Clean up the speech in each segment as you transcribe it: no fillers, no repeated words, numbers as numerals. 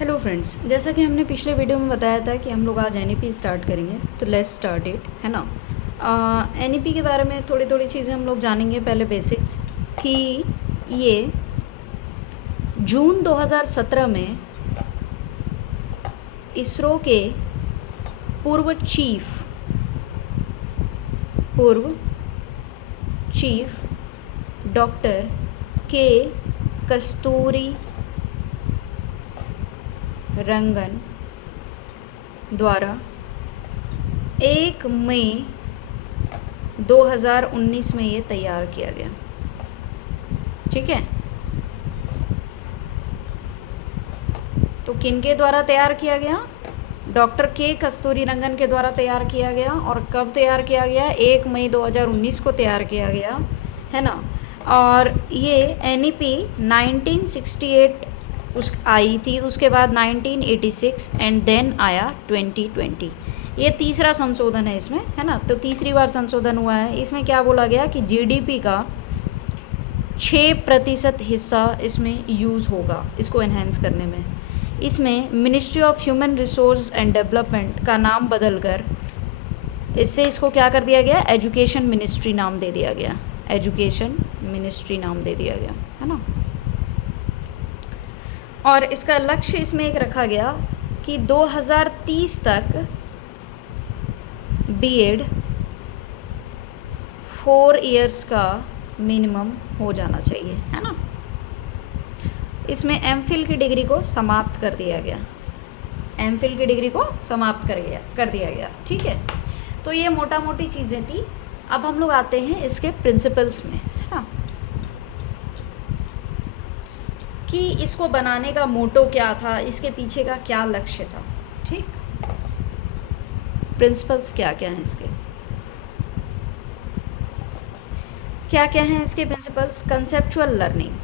Hello friends, जैसा कि हमने पिछले वीडियो में बताया था कि हम लोग आज एनईपी स्टार्ट करेंगे, तो लेट्स स्टार्ट इट, है ना। एनईपी के बारे में थोड़ी थोड़ी चीज़ें हम लोग जानेंगे। पहले बेसिक्स कि ये जून 2017 में इसरो के पूर्व चीफ डॉक्टर के कस्तूरी रंगन द्वारा 1 मई 2019 में ये तैयार किया गया। ठीक है, तो किनके द्वारा तैयार किया गया? डॉक्टर के कस्तूरी रंगन के द्वारा तैयार किया गया। और कब तैयार किया गया? 1 मई 2019 को तैयार किया गया, है ना। और ये एनईपी 1968 आई थी, उसके बाद 1986 एंड देन आया 2020। ये तीसरा संशोधन है इसमें, है ना। तो तीसरी बार संशोधन हुआ है। इसमें क्या बोला गया कि जीडीपी का 6% हिस्सा इसमें यूज़ होगा इसको एनहेंस करने में। इसमें ministry of human resource and development का नाम बदलकर इससे इसको क्या कर दिया गया? एजुकेशन मिनिस्ट्री नाम दे दिया गया। एजुकेशन मिनिस्ट्री नाम दे दिया गया, है ना। और इसका लक्ष्य इसमें एक रखा गया कि 2030 तक बीएड 4 इयर्स का मिनिमम हो जाना चाहिए, है ना। इसमें एमफिल की डिग्री को समाप्त कर दिया गया। एमफिल की डिग्री को समाप्त कर दिया गया। ठीक है, तो ये मोटा मोटी चीज़ें थी। अब हम लोग आते हैं इसके प्रिंसिपल्स में, है ना, कि इसको बनाने का मोटो क्या था, इसके पीछे का क्या लक्ष्य था। ठीक, प्रिंसिपल्स क्या क्या हैं इसके, क्या क्या हैं इसके प्रिंसिपल्स? कंसेप्चुअल लर्निंग,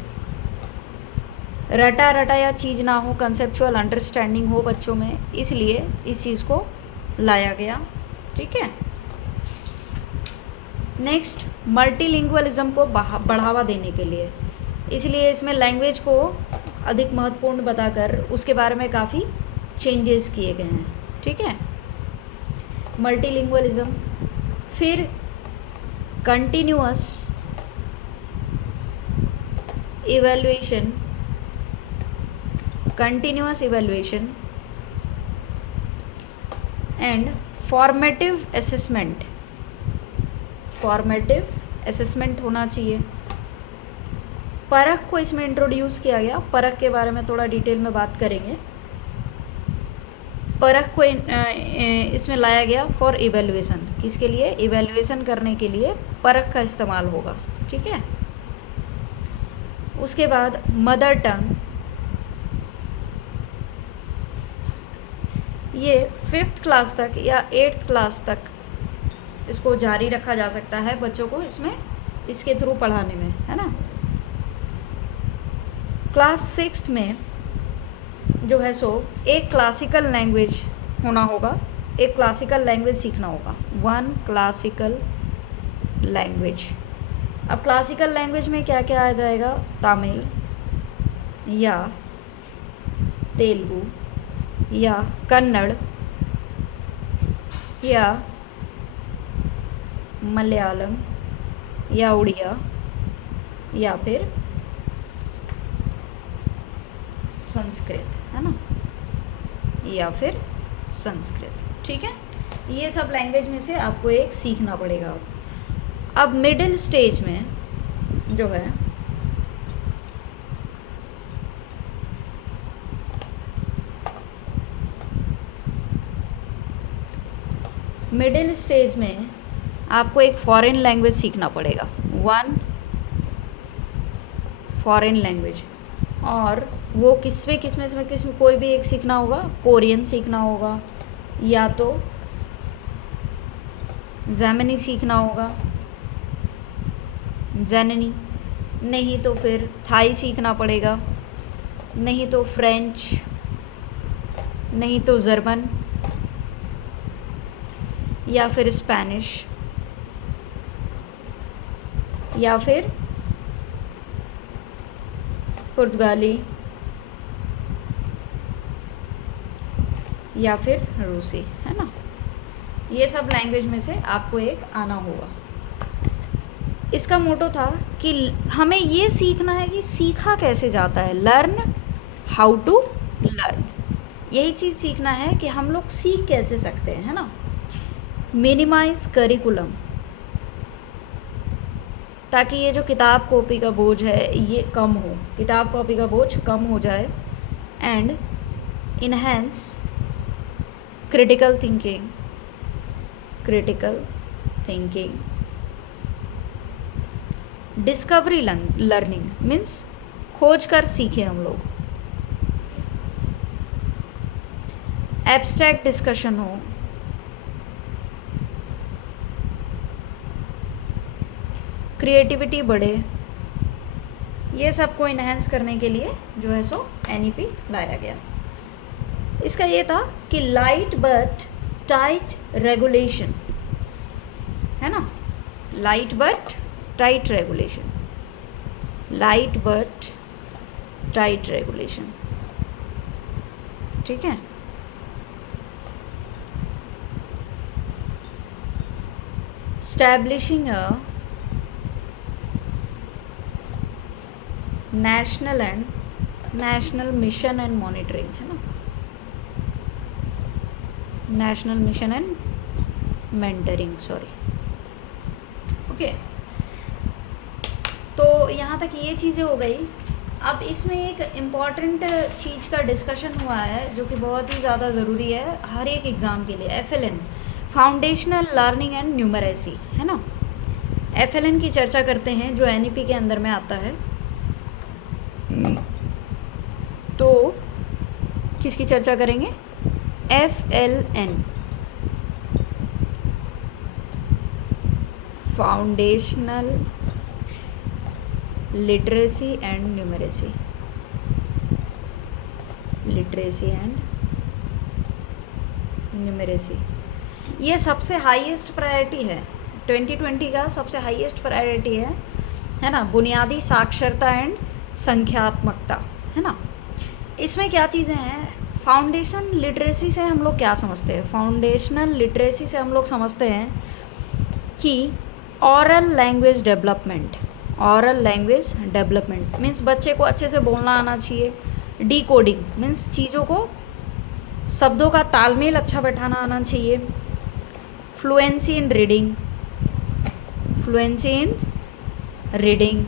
रटा रटाया चीज़ ना हो, कंसेप्चुअल अंडरस्टैंडिंग हो बच्चों में, इसलिए इस चीज़ को लाया गया। ठीक है, नेक्स्ट मल्टीलिंगुअलिज्म को बढ़ावा देने के लिए, इसलिए इसमें लैंग्वेज को अधिक महत्वपूर्ण बताकर उसके बारे में काफ़ी चेंजेस किए गए हैं। ठीक है, मल्टीलिंगुअलिज्म। फिर continuous evaluation and formative assessment होना चाहिए। परख को इसमें इंट्रोड्यूस किया गया। परख के बारे में थोड़ा डिटेल में बात करेंगे। परख को इसमें लाया गया फॉर इवैल्यूएशन। किसके लिए? इवैल्यूएशन करने के लिए परख का इस्तेमाल होगा। ठीक है, उसके बाद मदर टंग, ये 5th क्लास तक या 8th क्लास तक इसको जारी रखा जा सकता है बच्चों को इसमें इसके थ्रू पढ़ाने में, है ना। क्लास 6th में जो है सो एक क्लासिकल लैंग्वेज होना होगा, एक क्लासिकल लैंग्वेज सीखना होगा। 1 क्लासिकल लैंग्वेज। अब क्लासिकल लैंग्वेज में क्या क्या आ जाएगा? तमिल या तेलुगु या कन्नड़ या मलयालम या उड़िया या फिर संस्कृत, है ना, या फिर संस्कृत। ठीक है, ये सब लैंग्वेज में से आपको एक सीखना पड़ेगा। अब मिडिल स्टेज में जो है मिडिल स्टेज में आपको एक फॉरेन लैंग्वेज सीखना पड़ेगा। 1 फॉरेन लैंग्वेज। और वो किसमें कोई भी एक सीखना होगा। कोरियन सीखना होगा, या तो जैमनी सीखना होगा, जैननी, नहीं तो फिर थाई सीखना पड़ेगा, नहीं तो फ्रेंच, नहीं तो जर्मन, या फिर स्पेनिश, या फिर पुर्तगाली, या फिर रूसी, है ना। ये सब लैंग्वेज में से आपको एक आना होगा। इसका मोटो था कि हमें ये सीखना है कि सीखा कैसे जाता है, लर्न हाउ टू लर्न। यही चीज़ सीखना है कि हम लोग सीख कैसे सकते हैं, है ना। मिनिमाइज करिकुलम, ताकि ये जो किताब कॉपी का बोझ है ये कम हो, किताब कॉपी का बोझ कम हो जाए। And enhance critical thinking, critical thinking. Discovery learning means खोज कर सीखे हम लोग। एब्स्ट्रैक्ट डिस्कशन हो, क्रिएटिविटी बढ़े। ये सबको इन्हेंस करने के लिए जो है सो NEP लाया गया। इसका ये था कि लाइट बट टाइट रेगुलेशन, है ना, light but tight regulation, light but tight regulation, ठीक है। Establishing a national mission and monitoring, है ना, national mission and mentoring, sorry, okay. तो यहाँ तक ये चीज़ें हो गई। अब इसमें एक इम्पॉर्टेंट चीज़ का डिस्कशन हुआ है जो कि बहुत ही ज़्यादा ज़रूरी है हर एक एग्ज़ाम के लिए, FLN, foundational learning and numeracy, है ना। FLN की चर्चा करते हैं जो NEP के अंदर में आता है। तो किसकी चर्चा करेंगे? FLN, foundational literacy and numeracy, literacy and numeracy. ये सबसे हाईएस्ट प्रायोरिटी है, 2020 का सबसे हाईएस्ट प्रायोरिटी है ना, बुनियादी साक्षरता एंड संख्यात्मकता, है ना। इसमें क्या चीज़ें हैं? फाउंडेशन लिटरेसी से हम लोग क्या समझते हैं? फाउंडेशनल लिटरेसी से हम लोग समझते हैं कि oral language development, oral language development means बच्चे को अच्छे से बोलना आना चाहिए। डिकोडिंग मीन्स चीज़ों को, शब्दों का तालमेल अच्छा बैठाना आना चाहिए। Fluency in reading, fluency in reading,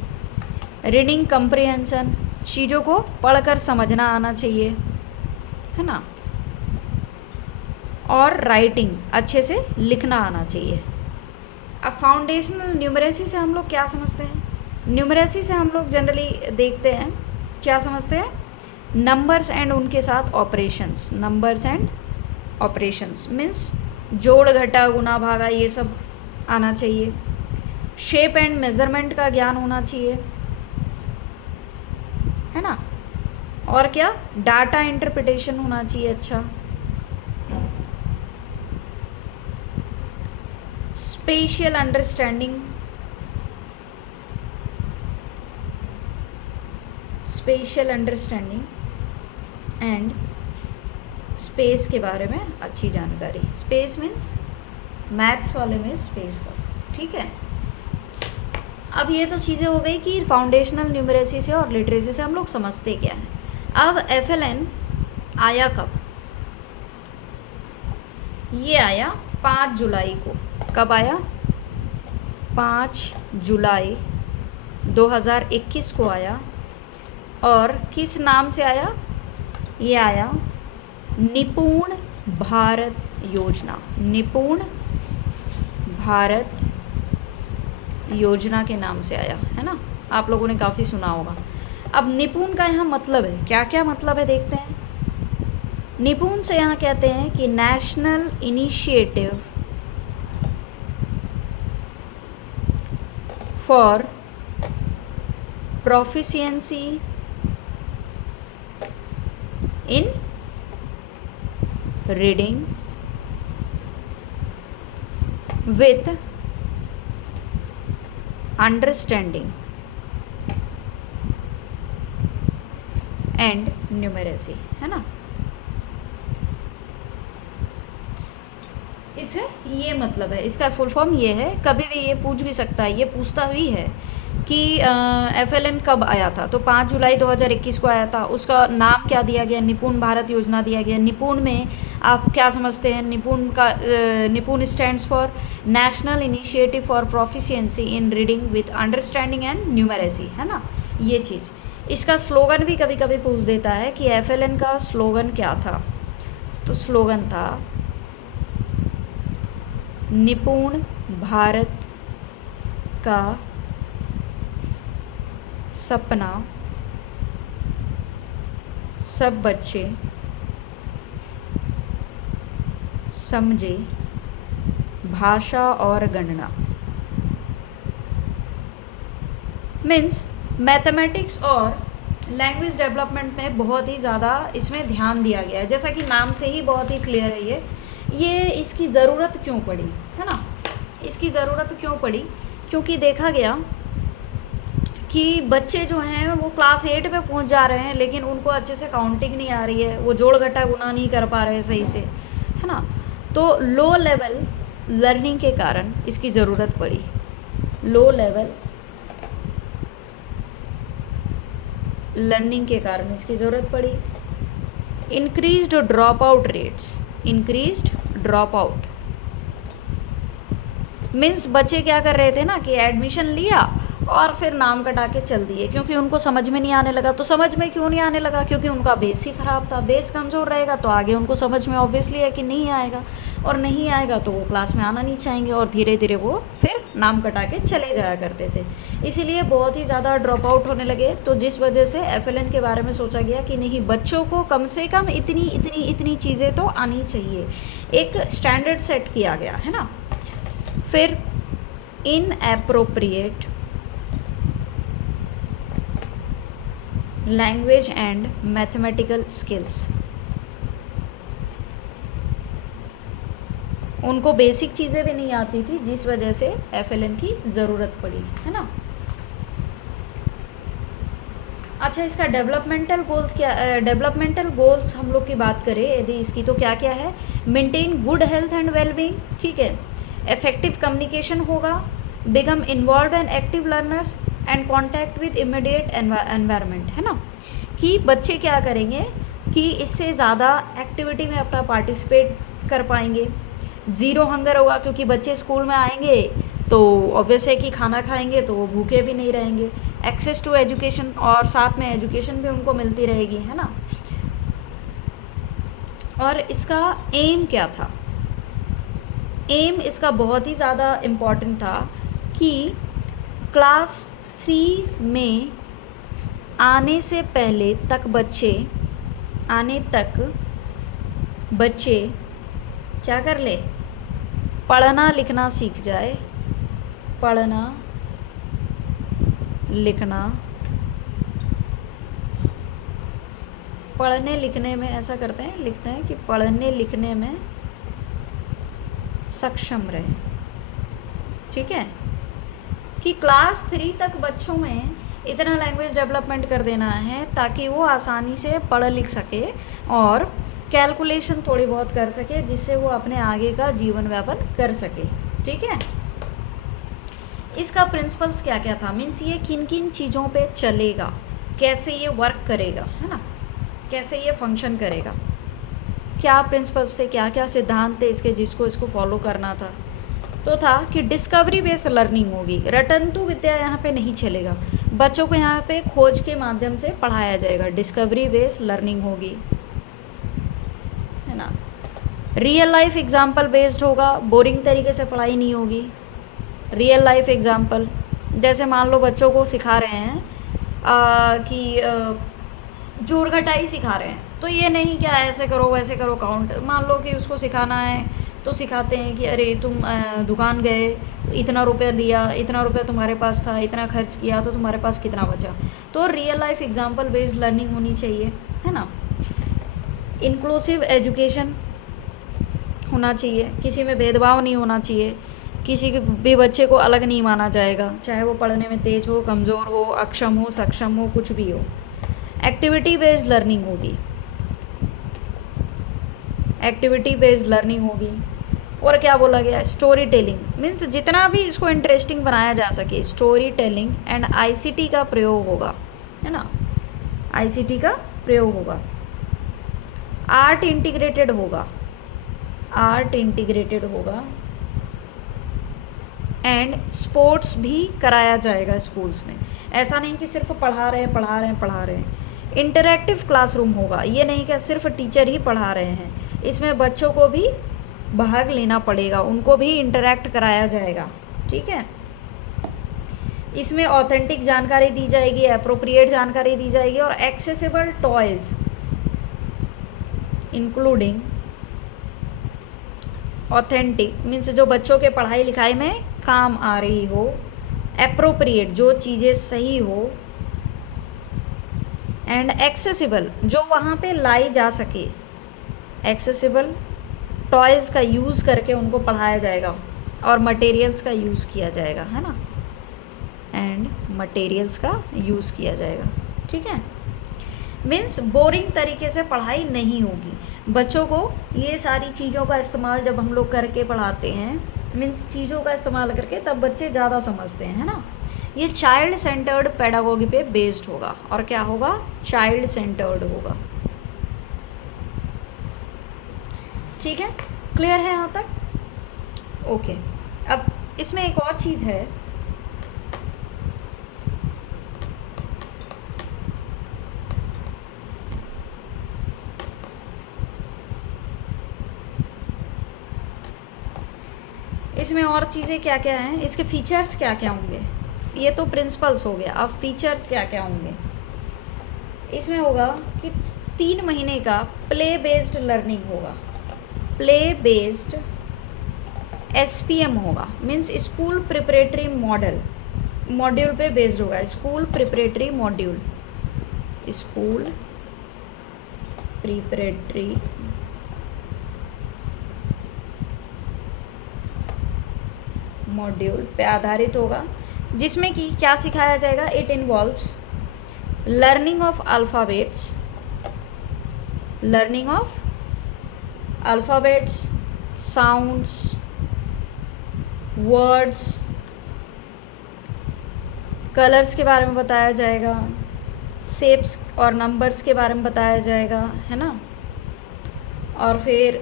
reading comprehension, चीज़ों को पढ़कर समझना आना चाहिए, है ना। और राइटिंग, अच्छे से लिखना आना चाहिए। अब फाउंडेशनल न्यूमरेसी से हम लोग क्या समझते हैं? न्यूमरेसी से हम लोग जनरली देखते हैं, क्या समझते हैं? नंबर्स एंड उनके साथ operations, numbers and operations means जोड़ घटा गुना भागा ये सब आना चाहिए। शेप एंड मेज़रमेंट का ज्ञान होना चाहिए, है ना। और क्या? डाटा इंटरप्रिटेशन होना चाहिए अच्छा। Spatial understanding, spatial understanding and space के बारे में अच्छी जानकारी। स्पेस मीन्स मैथ्स वाले में स्पेस का, ठीक है। अब ये तो चीज़ें हो गई कि फाउंडेशनल न्यूमरेसी से और लिटरेसी से हम लोग समझते क्या हैं। अब FLN आया कब? ये आया 5 जुलाई को। कब आया? 5 जुलाई 2021 को आया। और किस नाम से आया? ये आया निपुण भारत योजना, निपुण भारत योजना के नाम से आया, है ना। आप लोगों ने काफ़ी सुना होगा। अब निपुण का यहाँ मतलब है, क्या क्या मतलब है देखते हैं। निपुण से यहाँ कहते हैं कि national initiative for proficiency in reading with understanding and numeracy, है ना। से ये मतलब है, इसका फुल फॉर्म ये है। कभी भी ये पूछ भी सकता है, ये पूछता भी है कि FLN कब आया था, तो 5 जुलाई 2021 को आया था। उसका नाम क्या दिया गया, निपुण भारत योजना दिया गया। निपुण में आप क्या समझते हैं, निपुण का निपुण stands for national initiative for proficiency in reading with understanding and numeracy, है ना ये चीज़। इसका स्लोगन भी कभी कभी पूछ देता है कि FLN का स्लोगन क्या था, तो स्लोगन था निपुण भारत का सपना सब बच्चे समझे, भाषा और गणना। मीन्स मैथमेटिक्स और लैंग्वेज डेवलपमेंट में बहुत ही ज़्यादा इसमें ध्यान दिया गया है। जैसा कि नाम से ही बहुत ही क्लियर है ये इसकी ज़रूरत क्यों पड़ी, है ना। इसकी ज़रूरत क्यों पड़ी, क्योंकि देखा गया कि बच्चे जो हैं वो क्लास 8 पे पहुंच जा रहे हैं, लेकिन उनको अच्छे से काउंटिंग नहीं आ रही है, वो जोड़ घटा गुना नहीं कर पा रहे हैं सही से, है ना। तो लो लेवल लर्निंग के कारण इसकी ज़रूरत पड़ी। लो लेवल लर्निंग के कारण इसकी ज़रूरत पड़ी। Increased drop out rates, increased drop out means बच्चे क्या कर रहे थे ना कि एडमिशन लिया और फिर नाम कटा के चल दिए, क्योंकि उनको समझ में नहीं आने लगा। तो समझ में क्यों नहीं आने लगा, क्योंकि उनका बेस ही ख़राब था। बेस कमज़ोर रहेगा तो आगे उनको समझ में ऑब्वियसली है कि नहीं आएगा, और नहीं आएगा तो वो क्लास में आना नहीं चाहेंगे, और धीरे धीरे वो फिर नाम कटा के चले जाया करते थे। इसीलिए बहुत ही ज़्यादा ड्रॉप आउट होने लगे। तो जिस वजह से FLN के बारे में सोचा गया कि नहीं, बच्चों को कम से कम इतनी चीज़ें तो आनी चाहिए, एक स्टैंडर्ड सेट किया गया, है ना। फिर inappropriate language and mathematical skills, उनको बेसिक चीज़ें भी नहीं आती थी, जिस वजह से FLN की ज़रूरत पड़ी, है ना। अच्छा, इसका डेवलपमेंटल गोल्स क्या, डेवलपमेंटल गोल्स हम लोग की बात करें यदि इसकी, तो क्या क्या है। Maintain good health and wellbeing, ठीक है। इफेक्टिव कम्युनिकेशन होगा, become involve and active learners and contact with immediate environment, है ना। कि बच्चे क्या करेंगे कि इससे ज़्यादा एक्टिविटी में अपना पार्टिसिपेट कर पाएंगे। ज़ीरो हंगर होगा, क्योंकि बच्चे स्कूल में आएंगे तो ऑब्वियस है कि खाना खाएंगे तो वो भूखे भी नहीं रहेंगे। एक्सेस टू एजुकेशन, और साथ में एजुकेशन भी उनको मिलती रहेगी, है ना। और इसका एम क्या था, एम इसका बहुत ही ज़्यादा इम्पॉर्टेंट था कि क्लास 3 में आने से पहले तक बच्चे क्या कर ले, पढ़ना लिखना सीख जाए। पढ़ना लिखना, पढ़ने लिखने में ऐसा करते हैं, लिखते हैं कि पढ़ने लिखने में सक्षम रहे, ठीक है। कि क्लास 3 तक बच्चों में इतना लैंग्वेज डेवलपमेंट कर देना है ताकि वो आसानी से पढ़ लिख सके और कैलकुलेशन थोड़ी बहुत कर सके, जिससे वो अपने आगे का जीवन व्यापन कर सके, ठीक है। इसका प्रिंसिपल्स क्या क्या था, मीन्स ये किन किन चीज़ों पे चलेगा, कैसे ये वर्क करेगा, है ना, कैसे ये फंक्शन करेगा, क्या प्रिंसिपल्स थे, क्या क्या सिद्धांत थे इसके, इसको फॉलो करना था। तो था कि डिस्कवरी बेस्ड लर्निंग होगी, रटन टू विद्या यहाँ पे नहीं चलेगा, बच्चों को यहाँ पे खोज के माध्यम से पढ़ाया जाएगा, डिस्कवरी बेस्ड लर्निंग होगी, है ना। रियल लाइफ एग्जाम्पल बेस्ड होगा, बोरिंग तरीके से पढ़ाई नहीं होगी। रियल लाइफ एग्जाम्पल, जैसे मान लो बच्चों को सिखा रहे हैं कि जोड़ घटाई सिखा रहे हैं, तो ये नहीं क्या ऐसे करो वैसे करो काउंट, मान लो कि उसको सिखाना है तो सिखाते हैं कि अरे तुम दुकान गए, इतना रुपया दिया, इतना रुपया तुम्हारे पास था, इतना खर्च किया तो तुम्हारे पास कितना बचा। तो real life example based learning होनी चाहिए, है ना। इंक्लूसिव एजुकेशन होना चाहिए, किसी में भेदभाव नहीं होना चाहिए, किसी भी बच्चे को अलग नहीं माना जाएगा, चाहे वो पढ़ने में तेज हो, कमज़ोर हो, अक्षम हो, सक्षम हो, कुछ भी हो। एक्टिविटी बेस्ड लर्निंग होगी, एक्टिविटी बेस्ड लर्निंग होगी। और क्या बोला गया, स्टोरी टेलिंग, मीन्स जितना भी इसको इंटरेस्टिंग बनाया जा सके, स्टोरी टेलिंग एंड आईसीटी का प्रयोग होगा, है ना, आईसीटी का प्रयोग होगा। आर्ट इंटीग्रेटेड होगा, आर्ट इंटीग्रेटेड होगा एंड स्पोर्ट्स भी कराया जाएगा स्कूल्स में। ऐसा नहीं कि सिर्फ पढ़ा रहे हैं। इंटरैक्टिव क्लासरूम होगा, ये नहीं कि सिर्फ टीचर ही पढ़ा रहे हैं, इसमें बच्चों को भी भाग लेना पड़ेगा, उनको भी इंटरैक्ट कराया जाएगा, ठीक है। इसमें ऑथेंटिक जानकारी दी जाएगी, एप्रोप्रिएट जानकारी दी जाएगी और accessible toys including authentic, means जो बच्चों के पढ़ाई लिखाई में काम आ रही हो, एप्रोप्रिएट जो चीज़ें सही हो, एंड एक्सेसिबल जो वहाँ पे लाई जा सके, एक्सेसिबल टॉयज़ का यूज़ करके उनको पढ़ाया जाएगा और मटेरियल्स का यूज़ किया जाएगा, है ना, एंड मटेरियल्स का यूज़ किया जाएगा, ठीक है। मीन्स बोरिंग तरीके से पढ़ाई नहीं होगी, बच्चों को ये सारी चीज़ों का इस्तेमाल जब हम लोग करके पढ़ाते हैं, मीन्स चीज़ों का इस्तेमाल करके, तब बच्चे ज़्यादा समझते हैं, है ना। ये चाइल्ड सेंटर्ड पेडागोगी पे बेस्ड होगा, और क्या होगा, चाइल्ड सेंटर्ड होगा, ठीक है। क्लियर है यहाँ तक? ओके। अब इसमें एक और चीज़ है, इसमें और चीज़ें क्या क्या हैं, इसके फीचर्स क्या क्या होंगे। ये तो प्रिंसिपल्स हो गया, अब फीचर्स क्या क्या होंगे। इसमें होगा कि 3 महीने का प्ले बेस्ड लर्निंग होगा, प्ले बेस्ड एसपीएम होगा, मीन्स स्कूल प्रिपरेटरी मॉड्यूल पे बेस्ड होगा, school preparatory module, school preparatory module पे आधारित होगा, जिसमें कि क्या सिखाया जाएगा, it involves learning of alphabets, learning of alphabets, sounds, words, colours के बारे में बताया जाएगा, शेप्स और नंबर्स के बारे में बताया जाएगा, है ना, और फिर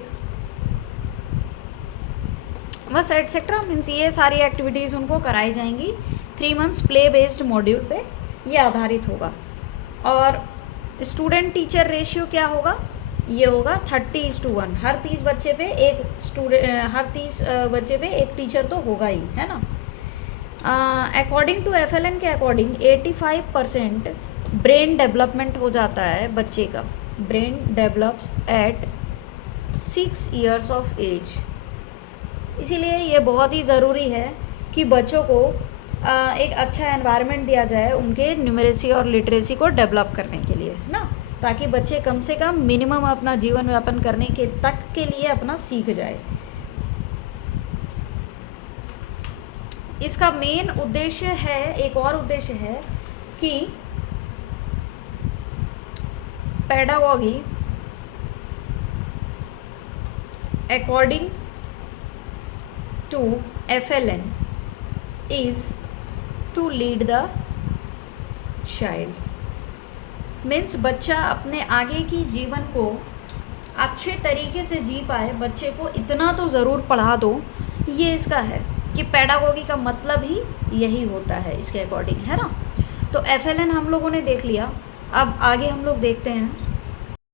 बस एटसेट्रा, मीन्स ये सारी एक्टिविटीज़ उनको कराई जाएंगी। 3 मंथ्स प्ले बेस्ड मॉड्यूल पे ये आधारित होगा। और स्टूडेंट टीचर रेशियो क्या होगा, ये होगा 30:1, हर 30 बच्चे पे एक टीचर तो होगा ही, है ना। अकॉर्डिंग टू FLN के अकॉर्डिंग 85% ब्रेन डेवलपमेंट हो जाता है बच्चे का, brain develops at 6 years of age. इसीलिए ये बहुत ही ज़रूरी है कि बच्चों को एक अच्छा एनवायरनमेंट दिया जाए उनके न्यूमरेसी और लिटरेसी को डेवलप करने के लिए, है ना, ताकि बच्चे कम से कम मिनिमम अपना जीवन यापन करने के तक के लिए अपना सीख जाए। इसका मेन उद्देश्य है, एक और उद्देश्य है कि pedagogy according to FLN is to lead the child, means बच्चा अपने आगे की जीवन को अच्छे तरीके से जी पाए, बच्चे को इतना तो ज़रूर पढ़ा दो, ये इसका है कि पेडागोगी का मतलब ही यही होता है इसके अकॉर्डिंग, है ना। तो FLN हम लोगों ने देख लिया, अब आगे हम लोग देखते हैं